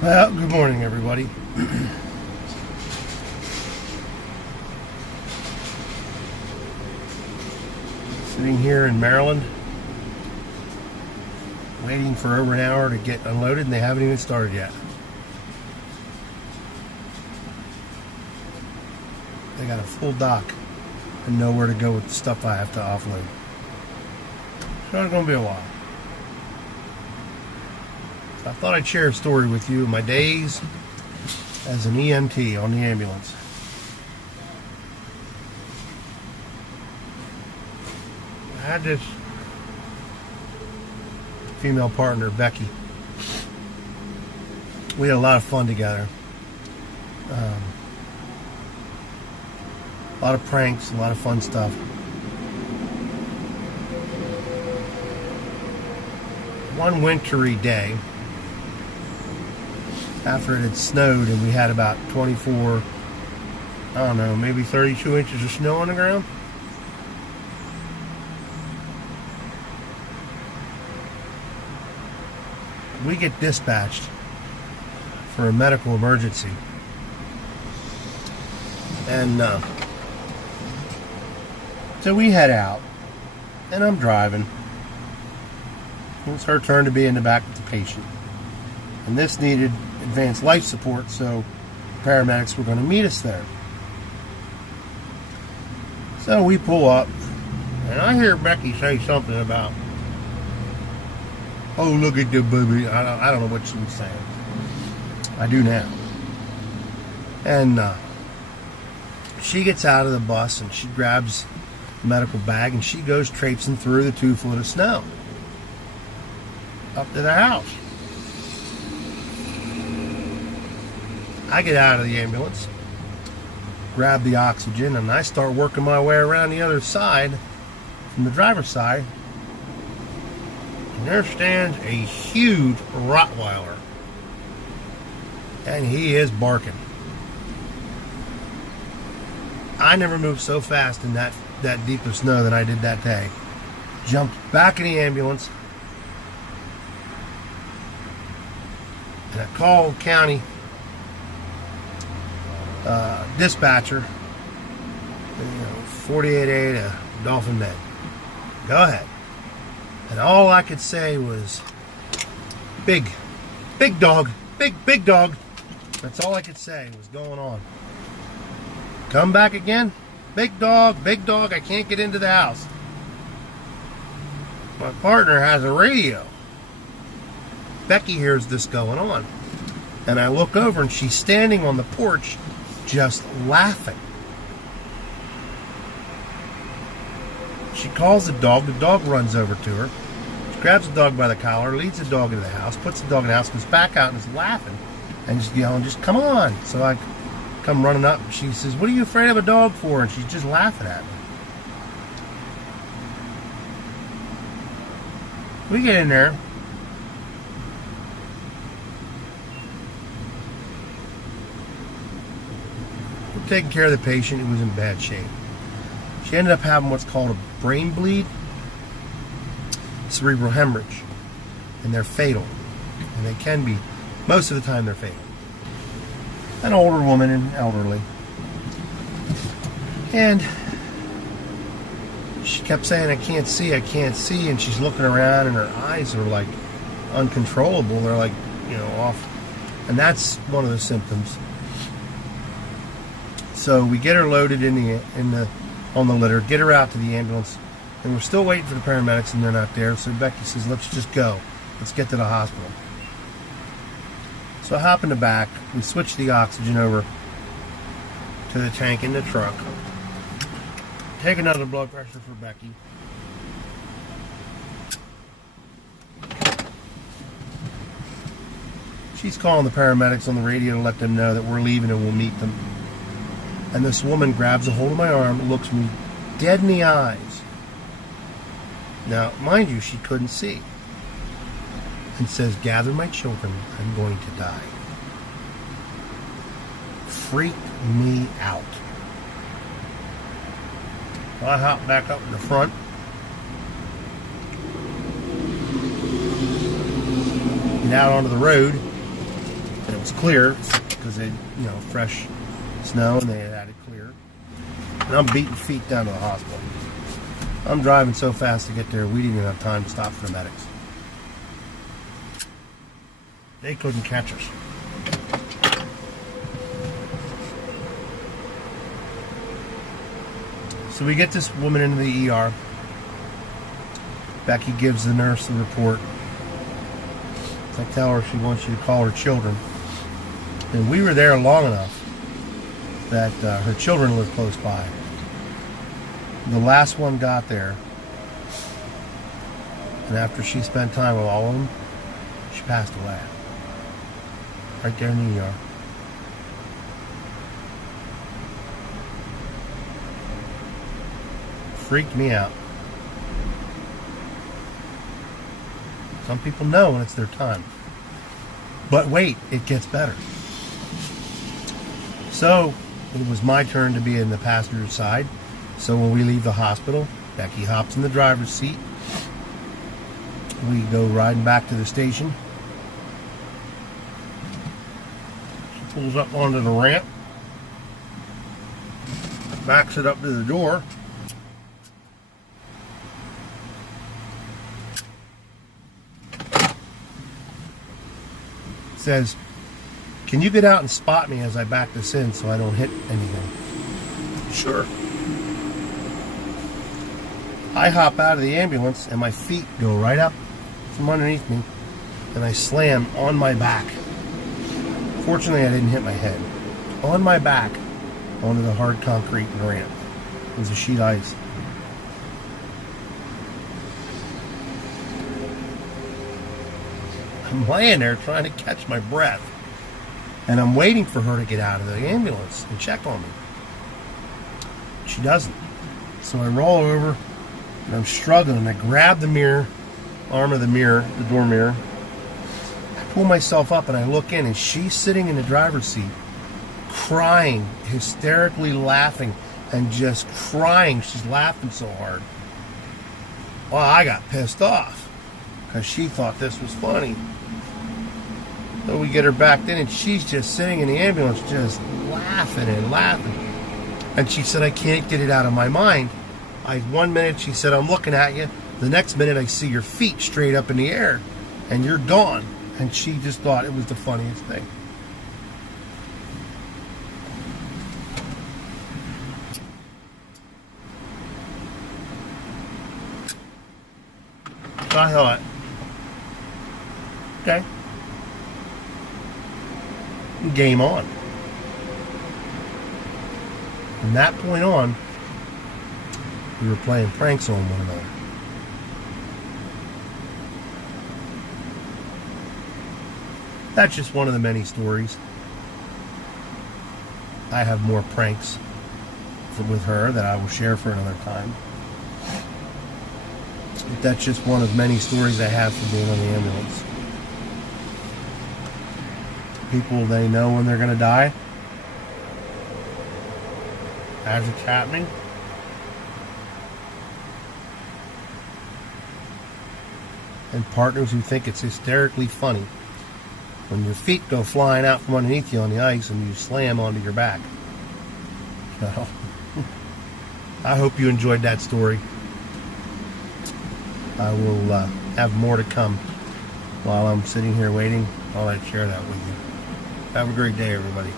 Well, good morning, everybody. Sitting here in Maryland, waiting for over an hour to get unloaded, and they haven't even started yet. They got a full dock and nowhere to go with the stuff I have to offload. So it's going to be a while. So I thought I'd share a story with you of my days as an EMT on the ambulance. I had this female partner, Becky. We had a lot of fun together. A lot of pranks, a lot of fun stuff. One wintry day, after it had snowed and we had about 24, I don't know, maybe 32 inches of snow on the ground. We get dispatched for a medical emergency. And so we head out, and I'm driving. It's her turn to be in the back with the patient. And this needed advanced life support, so paramedics were going to meet us there. So we pull up, and I hear Becky say something about, "Oh, look at the baby." I don't know what she was saying. I do now. And she gets out of the bus, and she grabs a medical bag, and she goes traipsing through the 2 foot of snow up to the house. I get out of the ambulance, grab the oxygen, and I start working my way around the other side, from the driver's side. And there stands a huge Rottweiler. And he is barking. I never moved so fast in that deep of snow than I did that day. Jumped back in the ambulance. And I called county dispatcher, 48A to Dolphin Med. Go ahead. And all I could say was, big dog, big dog. That's all I could say was going on. Come back again? Big dog, I can't get into the house. My partner has a radio. Becky hears this going on. And I look over, and she's standing on the porch just laughing. She calls the dog runs over to her. She grabs the dog by the collar, leads the dog into the house, puts the dog in the house, goes back out and is laughing and just yelling, "Just come on." So I come running up, and she says, "What are you afraid of a dog for?" And she's just laughing at me. We get in there. We're taking care of the patient who was in bad shape. She ended up having what's called a brain bleed, cerebral hemorrhage, and they're fatal. And they can be, most of the time they're fatal. An older woman and elderly. And she kept saying, I can't see, and she's looking around, and her eyes are like uncontrollable. They're like, off. And that's one of the symptoms. So we get her loaded on the litter, get her out to the ambulance, and we're still waiting for the paramedics, and they're not there. So Becky says, "Let's just go. Let's get to the hospital." So I hop in the back. We switch the oxygen over to the tank in the truck. Take another blood pressure for Becky. She's calling the paramedics on the radio to let them know that we're leaving and we'll meet them. And this woman grabs a hold of my arm, looks me dead in the eyes. Now, mind you, she couldn't see. And says, "Gather my children, I'm going to die." Freaked me out. I hop back up in the front. Get out onto the road. And It was clear because they, fresh snow, and they had it clear. And I'm beating feet down to the hospital. I'm driving so fast to get there, we didn't even have time to stop for the medics. They couldn't catch us. So we get this woman into the ER. Becky gives the nurse the report. I tell her she wants you to call her children. And we were there long enough that her children lived close by. The last one got there, and after she spent time with all of them, she passed away. Right there in the ER. Freaked me out. Some people know when it's their time. But wait, it gets better. So, it was my turn to be in the passenger side. So when we leave the hospital, Becky hops in the driver's seat. We go riding back to the station. She pulls up onto the ramp. Backs it up to the door. Says, "Can you get out and spot me as I back this in so I don't hit anything?" Sure. I hop out of the ambulance and my feet go right up from underneath me and I slam on my back. Fortunately, I didn't hit my head. On my back onto the hard concrete ramp. It was a sheet ice. I'm laying there trying to catch my breath. And I'm waiting for her to get out of the ambulance and check on me. She doesn't. So I roll over and I'm struggling. I grab the mirror, arm of the mirror, the door mirror. I pull myself up and I look in and she's sitting in the driver's seat, crying, hysterically laughing, and just crying. She's laughing so hard. Well, I got pissed off because she thought this was funny. So we get her back in and she's just sitting in the ambulance just laughing and laughing. And she said, "I can't get it out of my mind. 1 minute she said, I'm looking at you. The next minute I see your feet straight up in the air and you're gone." And she just thought it was the funniest thing. So I thought, okay, game on. From that point on, we were playing pranks on one another. That's just one of the many stories. I have more pranks with her that I will share for another time. But that's just one of many stories I have from being on the ambulance. People, they know when they're going to die as it's happening. And partners who think it's hysterically funny when your feet go flying out from underneath you on the ice and you slam onto your back. So, I hope you enjoyed that story. I will have more to come while I'm sitting here waiting. I'll share that with you. Have a great day, everybody.